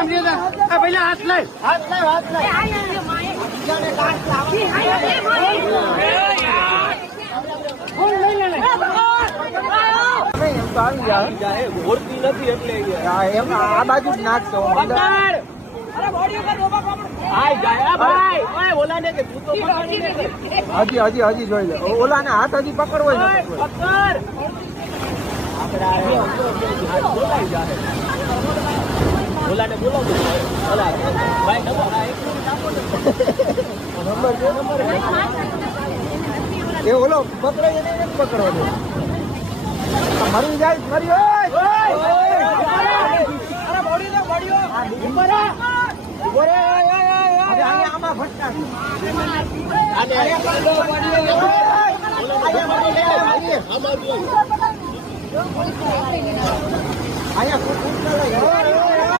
પેલા હાથ લઈ આ બાજુ જ નાખતો હજી જોઈ લે ઓલા ને હાથ હજી પકડવો ઓલાને બોલાવો એ ઓલો પકડાય નહીં પકડવાનો મરી જાય મરી આમાં ફટકા અહીંયા